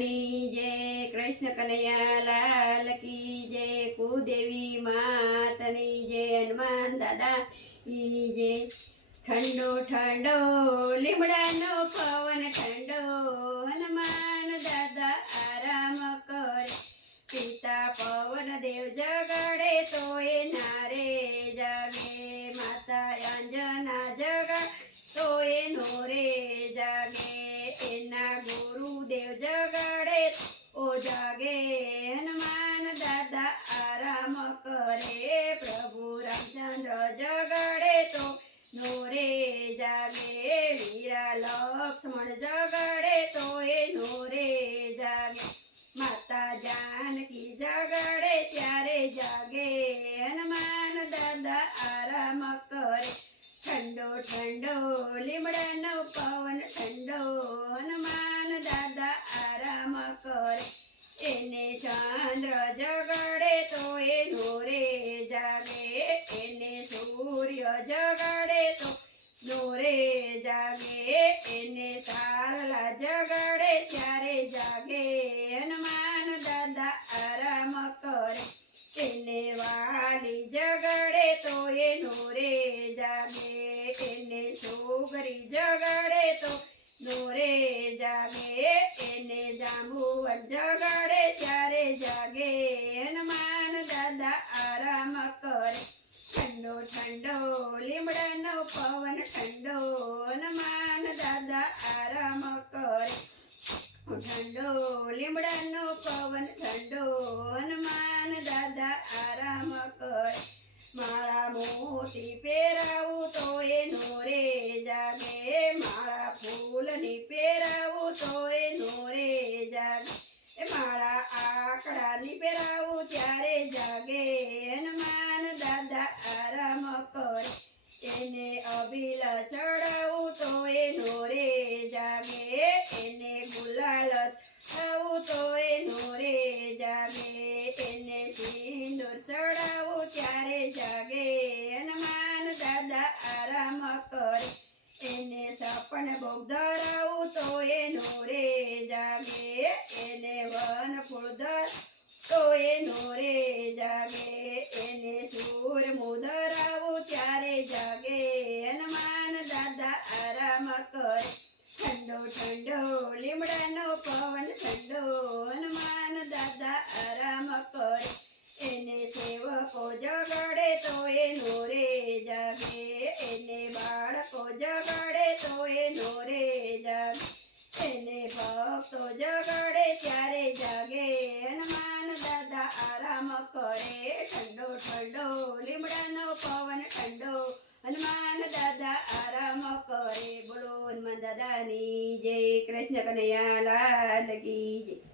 દાદાની જય, કૃષ્ણ કનૈયા લાલ કી જય, કુદેવી માતની જય, હનુમાન દાદા કી જય. ઠંડો ઠંડો, લીમડાનો પવન, ઠંડો, હનુમાન દાદા આરામ કરે. પિતા પવન દેવ જગાડે તો એ નારે જાગે. માતા અંજના જગા તો એ નોરે જાગે. એના જગાડે, ઓ જાગે હનુમાન દાદા, આરામ કરે. પ્રભુ રામચંદ્ર જગાડે તો નોરે જાગે. વીરા લક્ષ્મણ જગાડે તો એ નોરે જાગે. માતા જાનકી જગાડે ત્યારે જાગે. હનુમાન દાદા, આરામ કરે. ઠંડો ઠંડો લીમડાનો ચંદ્ર જગાડે તો એ નોરે જાગે, એને સૂર્ય જગાડે તો નોરે જાગે, એને તારલા જગાડે ત્યારે જાગે. હનુમાન દાદા આરામ કરે, એને વાલી જગાડે તો એ નોરે જાગે, એને છોકરી જગાડે તો નોરે જાગે. ફૂલની પહેરાવું તો એ નોરે જાગે. એ મારા આકડાની પહેરાવું ત્યારે જાગે. હનુમાન દાદા આરામ કરે. એને અભિલ ચડાવું તો એ નોરે જાગે. એને ગુલાલ ચડાવું તો એ નોરે જાગે. એને સિંદૂર ચડાવું ત્યારે જાગે. હનુમાન દાદા આરામ કરે. એને સપન ભોગ નોરે જાગે, એને સૂર મુદરાવું ત્યારે જાગે? હનુમાન દાદા આરામ કરે. ઠંડો ઠંડો, લીમડાનો પવન ઠંડો. હનુમાન દાદા આરામ કરે. એને સેવકો જગાડે તો એ નોરે જાગે. એને બાળકો જગાડે તો એ નોરે જાગે. એને ભક્તો જગાડે ત્યારે કરે બોલો હનુમાન દાદાની જય કૃષ્ણ કનૈયા કી જય.